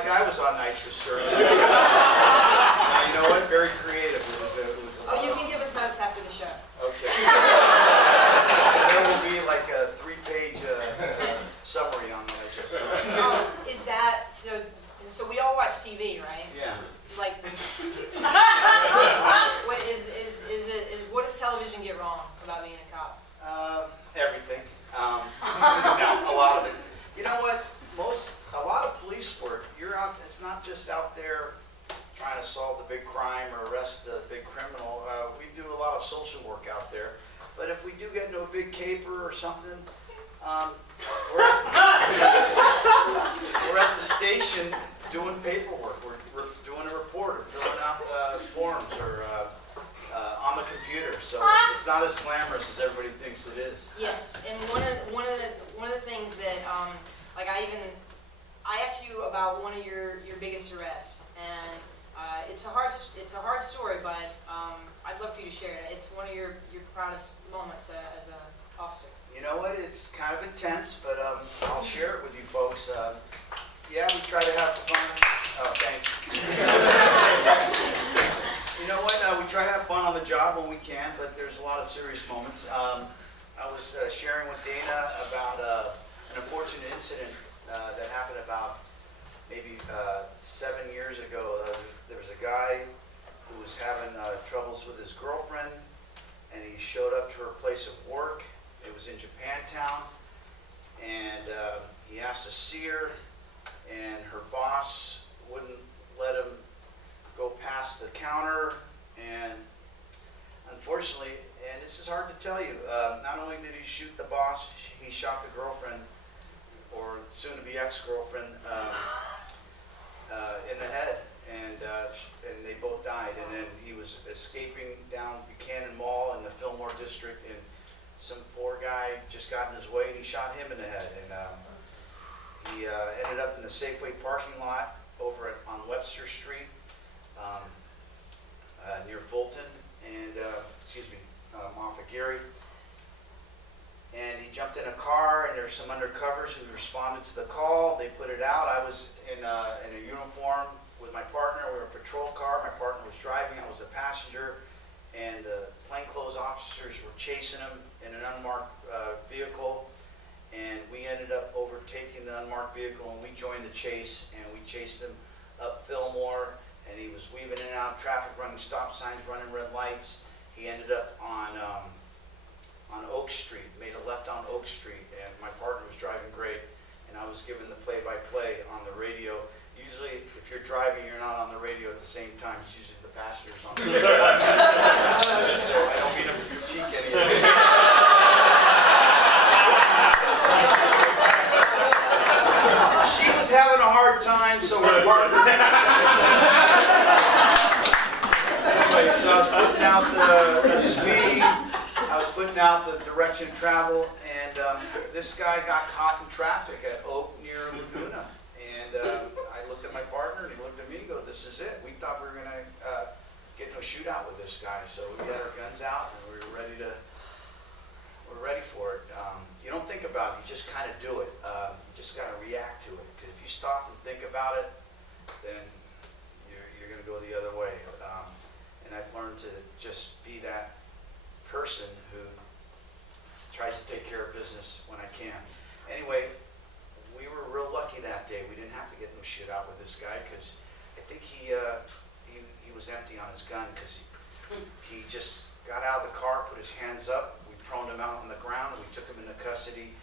like I was on nitrous during it. Now, you know what? Very creative. Oh, you can give us notes after the show. Okay. There will be like a 3-page summary on what I just said. Is that so? So we all watch TV, right? Yeah. Like, what does television get wrong about being a cop? Everything. No, a lot of it. You know what? A lot of police work. You're out. It's not just out there trying to solve the big crime or arrest the big criminal. We do a lot of social work out there. But if we do get into a big caper or something, we're at the station doing paperwork. We're doing a report or filling out forms or on the computer. So it's not as glamorous as everybody thinks it is. Yes, and one of the things that like I asked you about one of your biggest arrests, and it's a hard story, but I'd love for you to share it. It's one of your proudest moments as an officer. You know what? It's kind of intense, but I'll share it with you folks. Yeah, we try to have fun. Oh, thanks. You know what? We try to have fun on the job when we can, but there's a lot of serious moments. I was sharing with Dana about an unfortunate incident that happened about maybe 7 years ago. There was a guy who was having troubles with his girlfriend, and he showed up to her place of work. It was in Japantown, and he asked to see her, and her boss wouldn't let him go past the counter, and unfortunately, and this is hard to tell you, not only did he shoot the boss, he shot the girlfriend, or soon-to-be ex-girlfriend, in the head, and they both died. And then he was escaping down Buchanan Mall in the Fillmore district, and some poor guy just got in his way, and he shot him in the head. And he ended up in the Safeway parking lot over on Webster Street, near Fulton, and off of Geary. And he jumped in a car, and there's some undercovers who responded to the call. They put it out. I was in a uniform with my partner. We were a patrol car. My partner was driving. I was a passenger. And the plainclothes officers were chasing him in an unmarked vehicle. And we ended up overtaking the unmarked vehicle, and we joined the chase. And we chased him up Fillmore. And he was weaving in and out of traffic, running stop signs, running red lights. He ended up on Oak Street, made a left on Oak Street, and my partner was driving great, and I was given the play-by-play on the radio. Usually, if you're driving, you're not on the radio at the same time. It's usually the passengers on the radio. So I don't mean to critique any of this. She was having a hard time, so my partner... Anyway, so I was putting out the speed. I was putting out the direction of travel, and this guy got caught in traffic at Oak near Laguna. And I looked at my partner, and he looked at me and goes, "This is it. We thought we were going to get in a shootout with this guy." So we had our guns out, and we were ready for it. You don't think about it, you just kind of do it. You just got to react to it. Because if you stop and think about it, then you're going to go the other way. And I've learned to just be that person who tries to take care of business when I can. Anyway, we were real lucky that day. We didn't have to get in a shootout with this guy because I think he was empty on his gun because he just got out of the car, put his hands up. We proned him out on the ground. We took him into custody,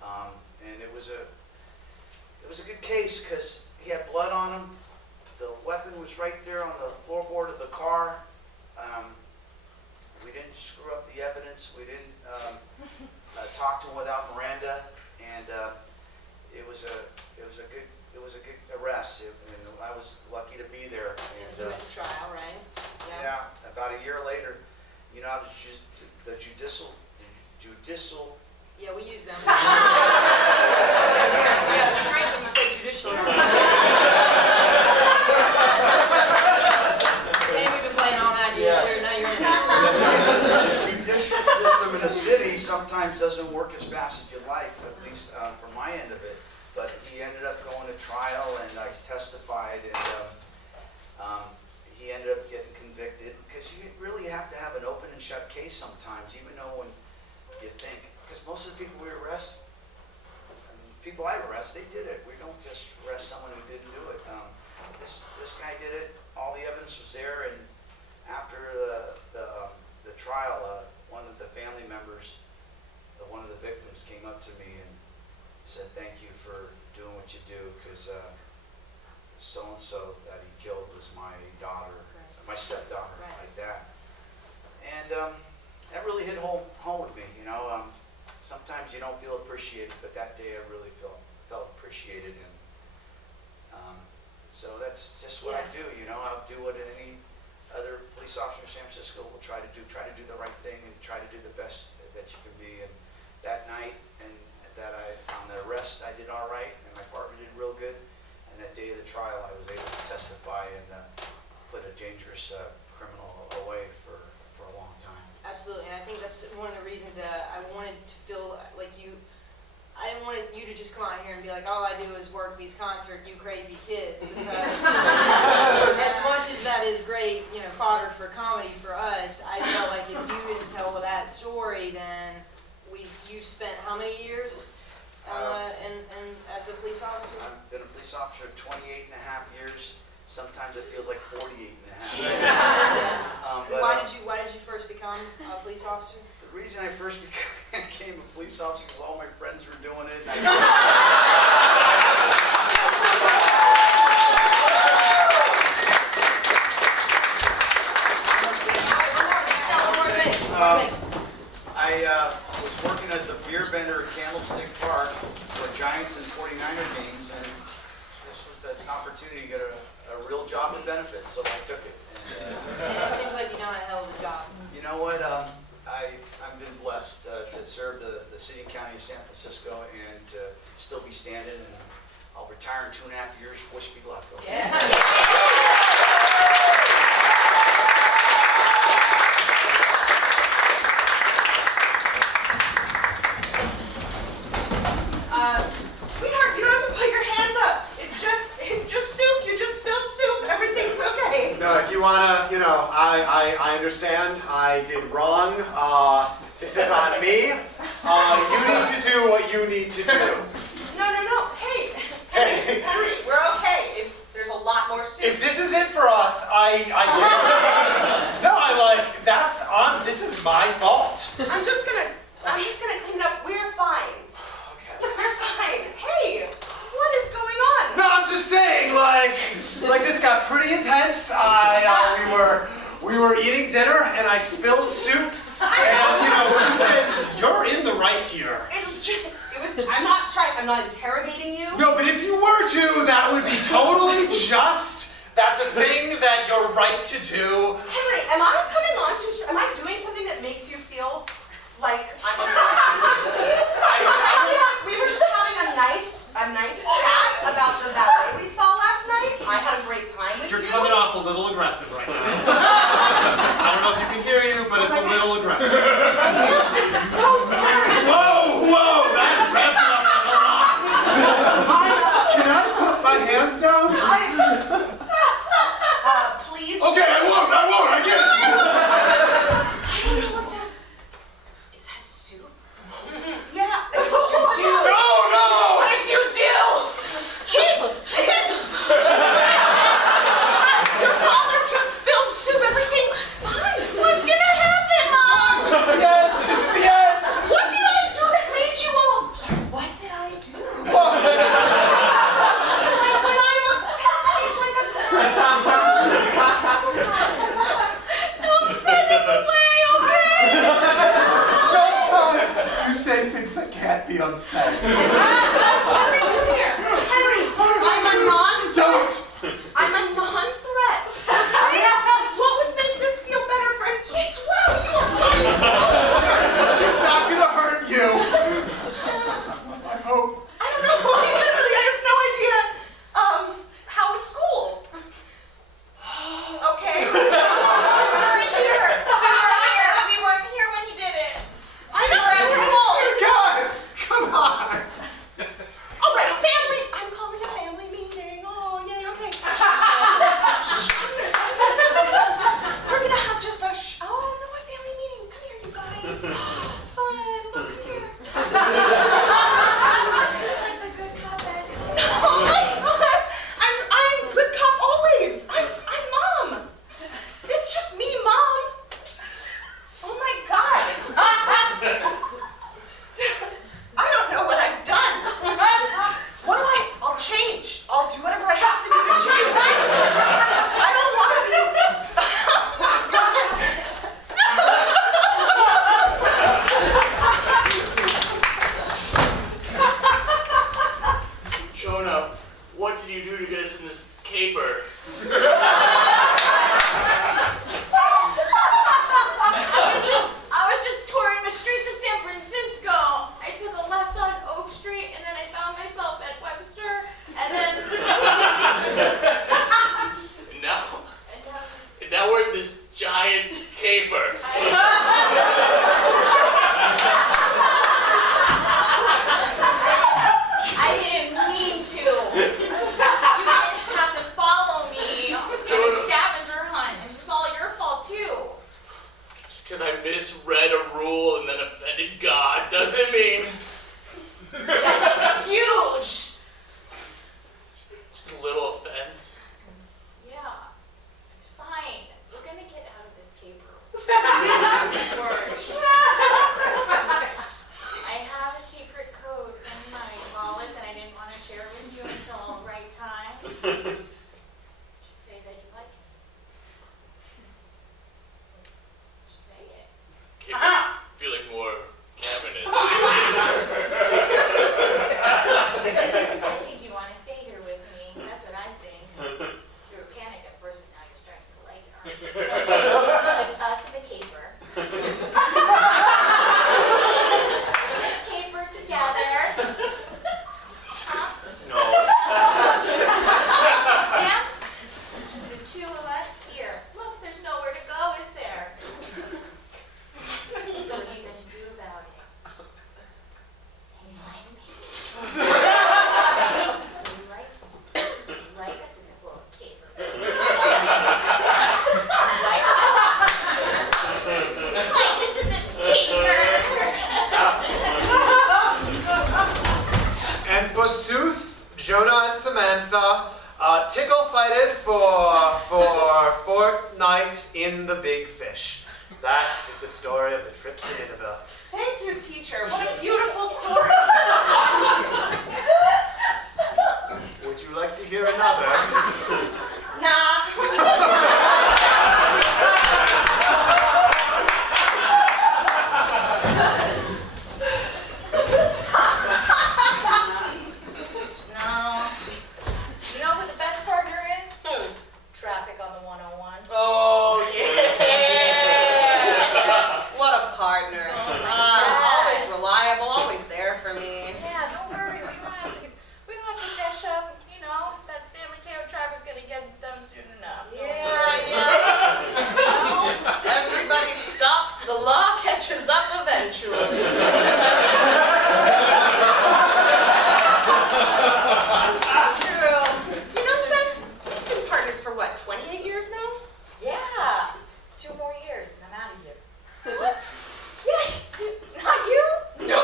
and it was a good case because he had blood on him. The weapon was right there on the floorboard of the car. We didn't screw up the evidence. We didn't talk to him without Miranda, and it was a good arrest. And I was lucky to be there. And you went to trial, right? Yeah. About a year later, you know, the judicial. Yeah, we use them. Yeah, you drink when you say judicial. The judicial system in the city sometimes doesn't work as fast as you like, at least from my end of it. But he ended up going to trial. trial, and I testified, and he ended up getting convicted, because you really have to have an open and shut case sometimes, even though when you think, because most of the people we arrest, people I arrest, they did it. We don't just arrest someone who didn't do it. This guy did it. All the evidence was there, and after the trial, one of the family members, one of the victims, came up to me and said, "Thank you for doing what you do, because so-and-so that he killed was my daughter, my stepdaughter," like that. And that really hit home with me, you know. Sometimes you don't feel appreciated, but that day I really felt appreciated, and so that's just what I do, you know. I'll do what any other police officer in San Francisco will try to do the right thing and try to do the best that you can be. And that night, and on the arrest, I did all right, and my partner did real good. And that day of the trial, I was able to testify and put a dangerous criminal away for a long time. Absolutely, and I think that's one of the reasons that I wanted to feel like you. I didn't want you to just come out here and be like, all I do is work these concerts, you crazy kids, because as much as that is great, you know, fodder for comedy for us, I felt like if you didn't tell that story, then you spent how many years and as a police officer? I've been a police officer 28 and a half years. Sometimes it feels like 48 and a half years. Why did you first become a police officer? The reason I first became a police officer was all my friends were doing it. And I was working as a beer vendor at Candlestick Park for Giants and 49er games, and this was an opportunity to get a real job with benefits, so I took it. And it seems like you've done a hell of a job. You know what? I've been blessed to serve the city and county of San Francisco and to still be standing, and I'll retire in 2.5 years. Wish me luck. Okay? Yeah. Sweetheart, you don't have to put your hands up. It's just soup. You just spilled soup. Everything's okay. No, if you wanna, you know, I understand. I did wrong. This is on me. You need to do what you need to do. No. Hey, Henry, we're okay. There's a lot more soup. If this is it for us, that's on. This is my fault. I'm just gonna clean it up. We're fine. Okay. We're fine. Hey, what is going on? No, I'm just saying, like this got pretty intense. We were eating dinner, and I spilled soup. And you know, you're in the right here. I'm not interrogating you. No, but if you were to, that would be totally just. That's a thing that you're right to do. Henry, am I doing something that makes you feel like I'm we were just having a nice chat about the ballet we saw last night. I had a great time with you. You're coming off a little aggressive right now. I don't know if you can hear you, but it's a little aggressive. I'm so sorry. Whoa, that ramped it up a lot. Can I put my hands down? Please. Okay, I won't, I get it. I don't know what to... Is that soup? Yeah, it was just you. No! What did you do? Kids! Your father just spilled soup. Everything's fine. What's gonna happen, Mom? This is the end. What did I do that made you all... What did I do? What? When I'm upset, it's like a... Don't send him away, okay? Sometimes you say things that can't be unsaid. Henry, come here. Henry, Don't! I'm a non-threat. What would make this feel better for kids? Wow, you are She's not gonna hurt you. I hope. I don't know. I have no idea. How was school? Okay. We weren't here. We weren't here when he did it. I know. Guys, come on. caper. I was just touring the streets of San Francisco. I took a left on Oak Street, and then I found myself at Webster, and then And now we're in this giant caper. I didn't mean to. You didn't have to follow me in a scavenger hunt. It was all your fault too. Just because I misread a rule and then offended God doesn't mean That was huge. just a little offense. Yeah, it's fine. We're gonna get out of this caper. I have a secret code in my wallet that I didn't want to share with you until the right time. Just say that you like it. Just say it. Caper's feeling more cavernous. I think you want to stay here with me. That's what I think. You were panicked at first, but now you're starting to like it, aren't you? It's just us and the caper. Let's caper together. Huh? No. Sam? It's just the two of us here. Look, there's nowhere to go, is there? So what are you gonna do about it? Say you like me. So you like us in this little caper. Like us in this caper. And forsooth, Jonah and Samantha tickle fighted for fortnight in the big fish. That is the story of the trip to Nineveh. Thank you, teacher. What a beautiful story. Would you like to hear another? Nah. No. You know who the best partner is? Traffic on the 101. Oh, yeah. What a partner. Always reliable, always there for me. Yeah, don't worry. We don't have to dash up. You know, that San Mateo traffic's gonna get them soon enough. Don't worry. Yeah. Everybody stops, the law catches up eventually. True. You know, Seth, we've been partners for what, 28 years now? Yeah. 2 more years and I'm out of here. What? Yeah. Not you? No,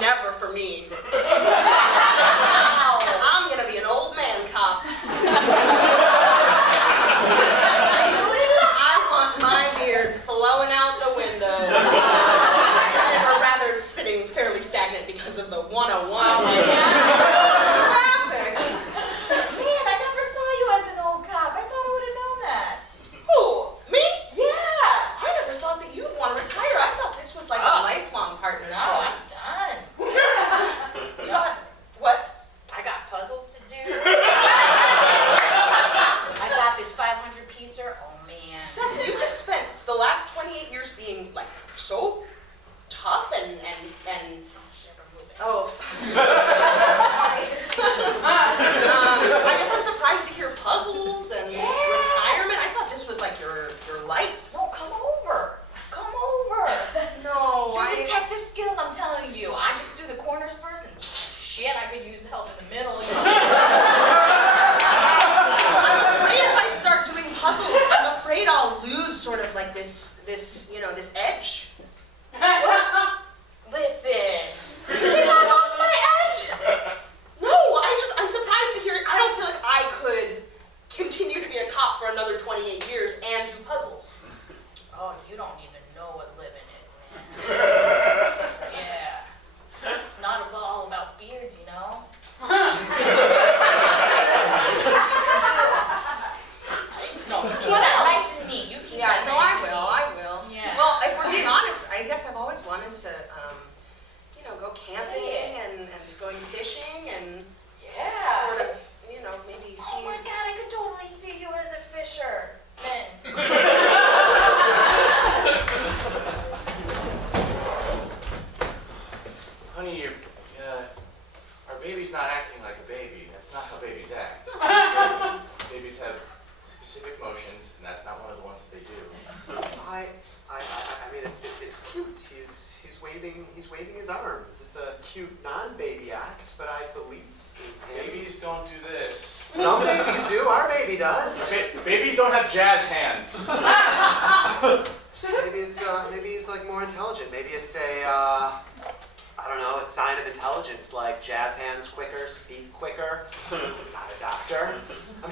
never for me. Wow. I'm gonna be an old man cop. I want my beard flowing out the window. Or rather, sitting fairly stagnant because of the 101. Oh my God. Traffic. Man, I never saw you as an old cop. I thought I would have known that. Who? Me? Yeah. I never thought that you'd want to retire. I thought this was like a lifelong partnership. No, I'm done. What? I got puzzles to do. I got this 500-piecer. Oh, man. Seth, you have spent the last 28 years being like so tough and Shit, I'm moving. oh. I guess I'm surprised to hear puzzles and retirement. I thought this was like your life. No, come over. Come over. No, Your detective skills, I'm telling you. I just do the corners first and shit, I could use help in the middle. You know? I'm afraid if I start doing puzzles, I'm afraid I'll lose sort of like this edge. Listen. You think I lost my edge? No, I'm surprised to hear it. I don't feel like I could continue to be a cop for another 28 years and do puzzles. Oh, you don't even know what living is, man. Yeah. It's not all about beards, you know? No, you keep that nice and neat. You keep that nice and neat. I will. Yeah. Well, if we're being honest, waving his arms. It's a cute non-baby act, but I believe in him. Babies don't do this. Some babies do. Our baby does. Babies don't have jazz hands. Maybe he's like more intelligent. Maybe it's a I don't know, a sign of intelligence, like jazz hands quicker, speak quicker. I'm not a doctor. I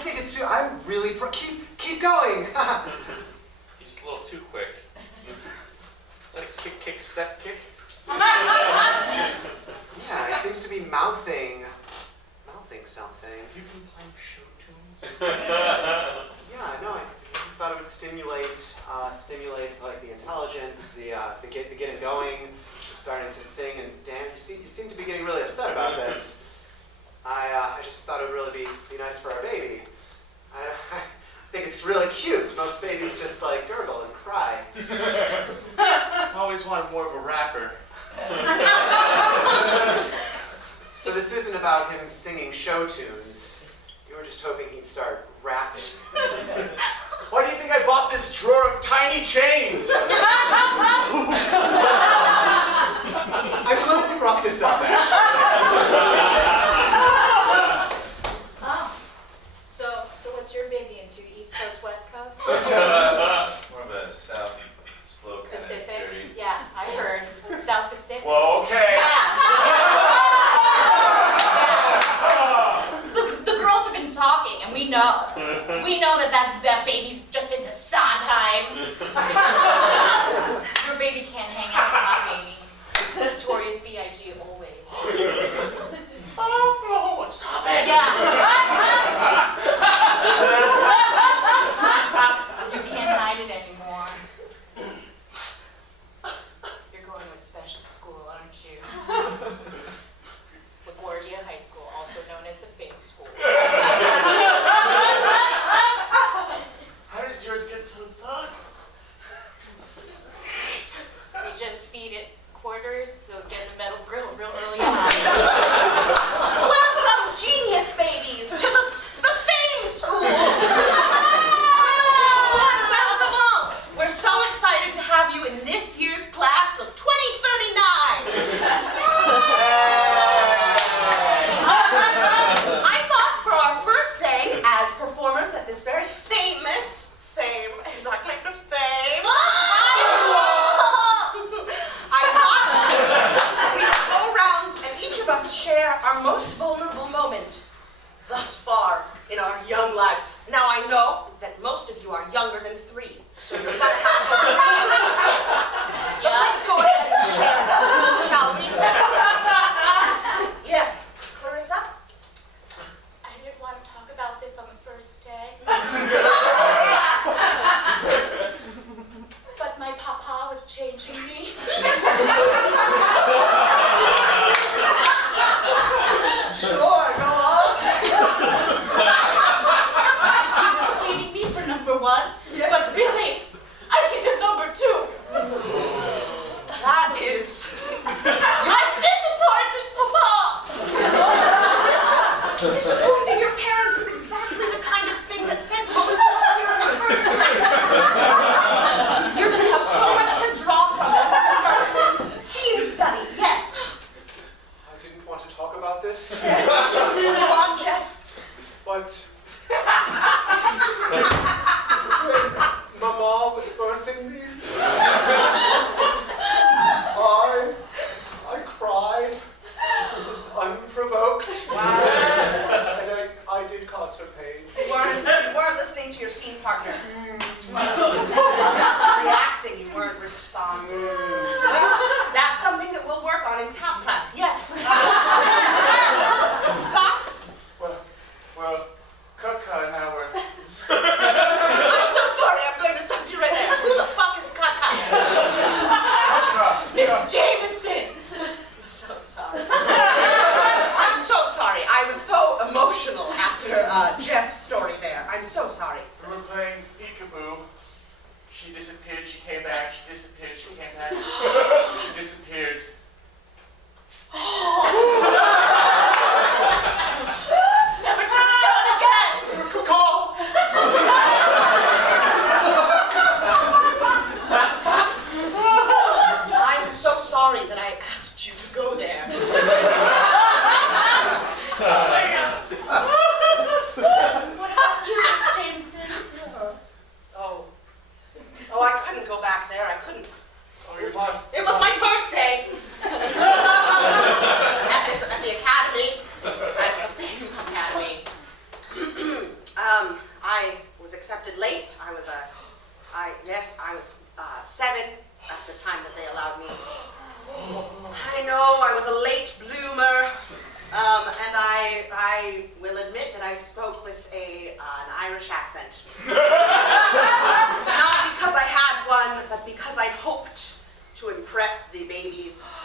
think it's too. I'm really keep going. He's a little too quick. Is that a kick, step, kick? Yeah, he seems to be mouthing something. Have you been playing show tunes? Yeah, I know. I thought it would stimulate like the intelligence, the getting going, starting to sing and dance. You seem to be getting really upset about this. I just thought it would really be nice for our baby. I think it's really cute. Most babies just like gurgle and cry. I always wanted more of a rapper. So this isn't about him singing show tunes. You were just hoping he'd start rapping. Why do you think I bought this drawer of tiny chains? I'm glad you brought this up, actually. Oh, so what's your baby into? East Coast, West Coast? More of a south, slow kind Pacific? of dirty. Yeah, I heard. South Pacific? Well, okay. The girls have been talking, and we know. We know that baby's just into Sondheim. Your baby can't hang out with my baby. Notorious B.I.G. always. Oh, stop it. Yeah. You can't hide it anymore. You're going to a special school, aren't you? It's LaGuardia High School, also known as the Fame School. How does yours get so thug? We just feed it quarters so it gets a metal grill real early on. Welcome, genius babies, to the Fame School. Welcome all. We're so excited to have you in this year's class of 2039. I thought for our first day as performers at this very famous Fame, is our claim to fame. I thought we'd go around and each of us share our most vulnerable moment thus far in our young lives. Now I know that most of you are younger than 3, so you're gonna have to really take it. But let's go ahead and share that, shall we? Yes, Clarissa? I didn't want to talk about this on the first day. But my papa was changing me. Sure, go on. He was cleaning me for number 1, Yes. but really, I did a number 2. That is... I'm disappointed, Papa! Disappointing your parents is exactly the kind of thing that sent most of us here in the first place. You're going to have so much to draw from when you start scene study. Yes. I didn't want to talk about this, Yes. Go on, Jeff. but when Mama was birthing me, I cried unprovoked. Wow. And I did cause her pain. You weren't listening to your scene partner. You were just reacting. You weren't responding. Well, that's something that we'll work on in tap class. Yes. Scott? Well, Kaka and I were... I'm so sorry. I'm going to stop you right there. Who the fuck is Kaka? Miss Jameson! I'm so sorry. I'm so sorry. I was so emotional after Jeff's story there. I'm so sorry. We were playing peekaboo. She disappeared, she came back, she disappeared, she came back. She disappeared. Never to return again! Call! I was accepted late. I was 7 at the time that they allowed me. I know, I was a late bloomer, and I will admit that I spoke with an Irish accent. Not because I had one, but because I hoped to impress the babies